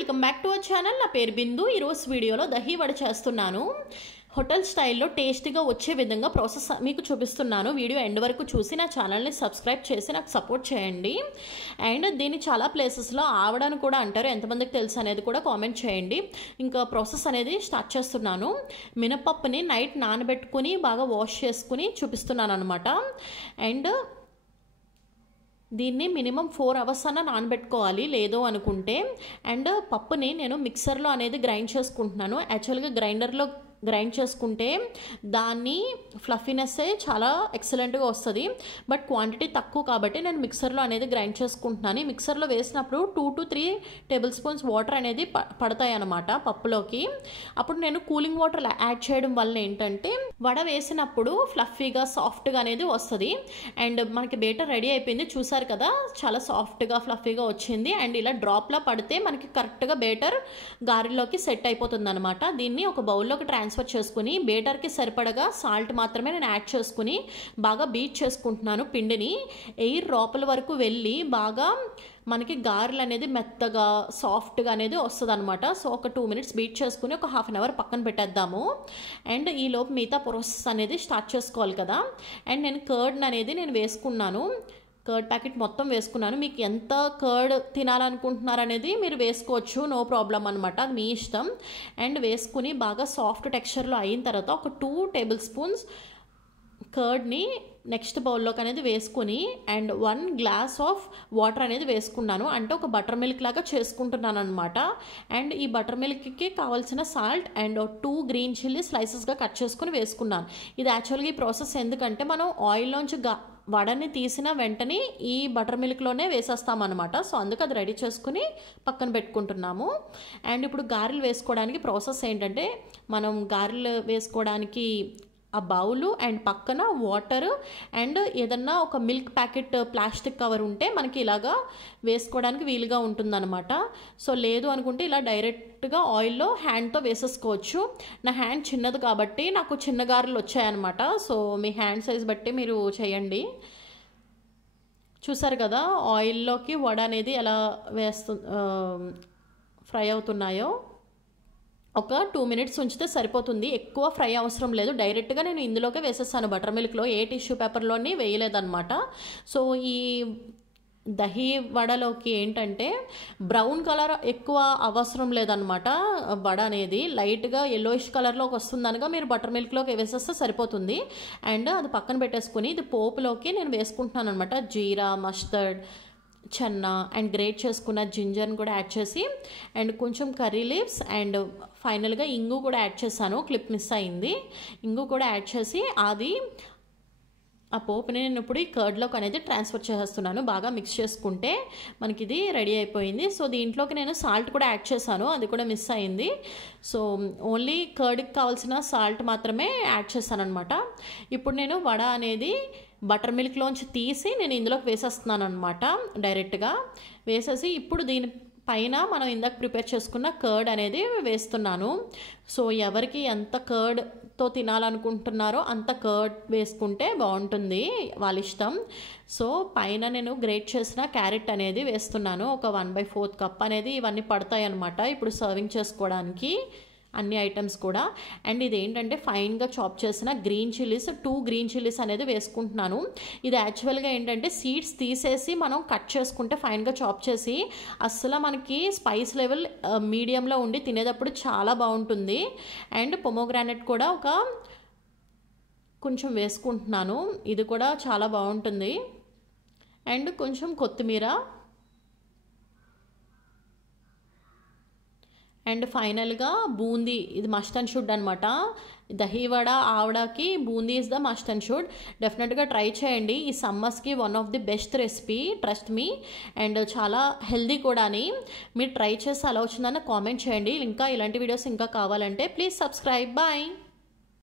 Welcome back to our channel. నా పేరు బిందు. ఈరోజు వీడియోలో దహీ వడ చేస్తున్నాను. హోటల్ స్టైల్లో టేస్టీగా వచ్చే విధంగా ప్రాసెస్ మీకు చూపిస్తున్నాను. వీడియో ఎండ్ వరకు చూసి నా ఛానల్ని సబ్స్క్రైబ్ చేసి నాకు సపోర్ట్ చేయండి. అండ్ దీన్ని చాలా ప్లేసెస్లో ఆవడని కూడా అంటారు. ఎంతమందికి తెలుసు అనేది కూడా కామెంట్ చేయండి. ఇంకా ప్రాసెస్ అనేది స్టార్ట్ చేస్తున్నాను. మినపప్పుని నైట్ నానబెట్టుకుని బాగా వాష్ చేసుకుని చూపిస్తున్నాను అనమాట. అండ్ దీన్ని మినిమం 4 hours అన్న నానబెట్టుకోవాలి లేదు అనుకుంటే. అండ్ పప్పుని నేను మిక్సర్లో అనేది గ్రైండ్ చేసుకుంటున్నాను. యాక్చువల్గా గ్రైండర్లో గ్రైండ్ చేసుకుంటే దాన్ని ఫ్లఫీనెస్సే చాలా ఎక్సలెంట్గా వస్తుంది. బట్ క్వాంటిటీ తక్కువ కాబట్టి నేను మిక్సర్లో అనేది గ్రైండ్ చేసుకుంటున్నాను. మిక్సర్లో వేసినప్పుడు 2 to 3 tablespoons వాటర్ అనేది పడతాయి అన్నమాట పప్పులోకి. అప్పుడు నేను కూలింగ్ వాటర్ యాడ్ చేయడం వల్ల ఏంటంటే వడ వేసినప్పుడు ఫ్లఫీగా సాఫ్ట్గా అనేది వస్తుంది. అండ్ మనకి బేటర్ రెడీ అయిపోయింది, చూసారు కదా, చాలా సాఫ్ట్గా ఫ్లఫీగా వచ్చింది. అండ్ ఇలా డ్రాప్లా పడితే మనకి కరెక్ట్గా బేటర్ గారెలోకి సెట్ అయిపోతుంది అనమాట. దీన్ని ఒక బౌల్లోకి ట్రాన్స్ఫర్ చేసుకుని బేటర్కి సరిపడగా సాల్ట్ మాత్రమే నేను యాడ్ చేసుకుని బాగా బీట్ చేసుకుంటున్నాను. పిండిని ఎయిర్ లోపల వరకు వెళ్ళి బాగా మనకి గారెలు అనేది మెత్తగా సాఫ్ట్గా అనేది వస్తుంది అనమాట. సో ఒక 2 minutes బీట్ చేసుకుని ఒక 1/2 hour పక్కన పెట్టేద్దాము. అండ్ ఈలోపు మిగతా ప్రాసెస్ అనేది స్టార్ట్ చేసుకోవాలి కదా. అండ్ నేను కర్డ్ అనేది నేను వేసుకున్నాను. కర్డ్ ప్యాకెట్ మొత్తం వేసుకున్నాను. మీకు ఎంత కర్డ్ తినాలనుకుంటున్నారు అనేది మీరు వేసుకోవచ్చు, నో ప్రాబ్లం అనమాట, అది మీ ఇష్టం. అండ్ వేసుకుని బాగా సాఫ్ట్ టెక్స్చర్లో అయిన తర్వాత ఒక 2 tablespoons కర్డ్ని నెక్స్ట్ బౌల్లోకి అనేది వేసుకుని అండ్ 1 glass ఆఫ్ వాటర్ అనేది వేసుకున్నాను. అంటే ఒక బటర్ మిల్క్ లాగా చేసుకుంటున్నాను అనమాట. అండ్ ఈ బటర్ మిల్క్కి కావాల్సిన సాల్ట్ అండ్ 2 green chillies స్లైసెస్గా కట్ చేసుకుని వేసుకున్నాను. ఇది యాక్చువల్గా ఈ ప్రాసెస్ ఎందుకంటే మనం ఆయిల్లోంచి వడని తీసిన వెంటనే ఈ బటర్ మిల్క్లోనే వేసేస్తామన్నమాట. సో అందుకు అది రెడీ చేసుకుని పక్కన పెట్టుకుంటున్నాము. అండ్ ఇప్పుడు గారెలు వేసుకోవడానికి ప్రాసెస్ ఏంటంటే మనం గారెలు వేసుకోవడానికి ఆ బౌలు అండ్ పక్కన వాటర్ అండ్ ఏదన్నా ఒక మిల్క్ ప్యాకెట్ ప్లాస్టిక్ కవర్ ఉంటే మనకి ఇలాగా వేసుకోవడానికి వీలుగా ఉంటుందన్నమాట. సో లేదు అనుకుంటే ఇలా డైరెక్ట్గా ఆయిల్లో హ్యాండ్తో వేసేసుకోవచ్చు. నా హ్యాండ్ చిన్నది కాబట్టి నాకు చిన్న గారెలు వచ్చాయన్నమాట. సో మీ హ్యాండ్ సైజ్ బట్టి మీరు చేయండి. చూసారు కదా ఆయిల్లోకి వడ అనేది ఎలా ఫ్రై అవుతున్నాయో. ఒక 2 minutes ఉంచితే సరిపోతుంది, ఎక్కువ ఫ్రై అవసరం లేదు. డైరెక్ట్గా నేను ఇందులోకే వేసేస్తాను బటర్ మిల్క్లో, ఏ టిష్యూ పేపర్లోని వేయలేదన్నమాట. సో ఈ దహీ వడలోకి ఏంటంటే బ్రౌన్ కలర్ ఎక్కువ అవసరం లేదనమాట. వడ అనేది లైట్గా yellowish కలర్లోకి వస్తుందనగా మీరు బటర్ మిల్క్లోకి వేసేస్తే సరిపోతుంది. అండ్ అది పక్కన పెట్టేసుకుని ఇది పోపులోకి నేను వేసుకుంటున్నాను అనమాట. జీరా, మస్టర్డ్, చెన్నా అండ్ గ్రేట్ చేసుకున్న జింజర్ని కూడా యాడ్ చేసి అండ్ కొంచెం కర్రీ లీవ్స్ అండ్ ఫైనల్గా ఇంగు కూడా యాడ్ చేశాను. క్లిప్ మిస్ అయింది. ఇంగు కూడా యాడ్ చేసి అది ఆ పోపుని నేను ఇప్పుడు ఈ కర్డ్లోకి అనేది ట్రాన్స్ఫర్ చేసేస్తున్నాను. బాగా మిక్స్ చేసుకుంటే మనకి ఇది రెడీ అయిపోయింది. సో దీంట్లోకి నేను సాల్ట్ కూడా యాడ్ చేశాను, అది కూడా మిస్ అయింది. సో ఓన్లీ కర్డ్కి కావాల్సిన సాల్ట్ మాత్రమే యాడ్ చేశాను అనమాట. ఇప్పుడు నేను వడ అనేది బటర్ మిల్క్లోంచి తీసి నేను ఇందులోకి వేసేస్తున్నాను అనమాట. డైరెక్ట్గా వేసేసి ఇప్పుడు దీని పైన మనం ఇందాక ప్రిపేర్ చేసుకున్న కర్డ్ అనేది వేస్తున్నాను. సో ఎవరికి ఎంత కర్డ్తో తినాలనుకుంటున్నారో అంత కర్డ్ వేసుకుంటే బాగుంటుంది, వాళ్ళ ఇష్టం. సో పైన నేను గ్రేట్ చేసిన క్యారెట్ అనేది వేస్తున్నాను. ఒక 1/4 cup అనేది ఇవన్నీ పడతాయి అన్నమాట ఇప్పుడు సర్వింగ్ చేసుకోవడానికి అన్ని ఐటమ్స్ కూడా. అండ్ ఇది ఏంటంటే ఫైన్గా చాప్ చేసిన గ్రీన్ చిల్లీస్, 2 green chillies అనేది వేసుకుంటున్నాను. ఇది యాక్చువల్గా ఏంటంటే సీడ్స్ తీసేసి మనం కట్ చేసుకుంటే ఫైన్గా చాప్ చేసి అస్సలు మనకి స్పైస్ లెవెల్ మీడియంలో ఉండి తినేటప్పుడు చాలా బాగుంటుంది. అండ్ పొమోగ్రానెట్ కూడా ఒక కొంచెం వేసుకుంటున్నాను, ఇది కూడా చాలా బాగుంటుంది. అండ్ కొంచెం కొత్తిమీర అండ్ ఫైనల్గా బూందీ, ఇది మస్ట్ అండ్ షుడ్ అనమాట. దహీ వడ ఆవడకి boondi is the must and should. డెఫినెట్గా ట్రై చేయండి. ఈ సమ్మర్స్కి one of the best recipe, trust me. And చాలా హెల్దీ కూడాని. మీరు ట్రై చేసి అలా వచ్చిందని కామెంట్ చేయండి. ఇంకా ఇలాంటి వీడియోస్ ఇంకా కావాలంటే ప్లీజ్ సబ్స్క్రైబ్. బాయ్.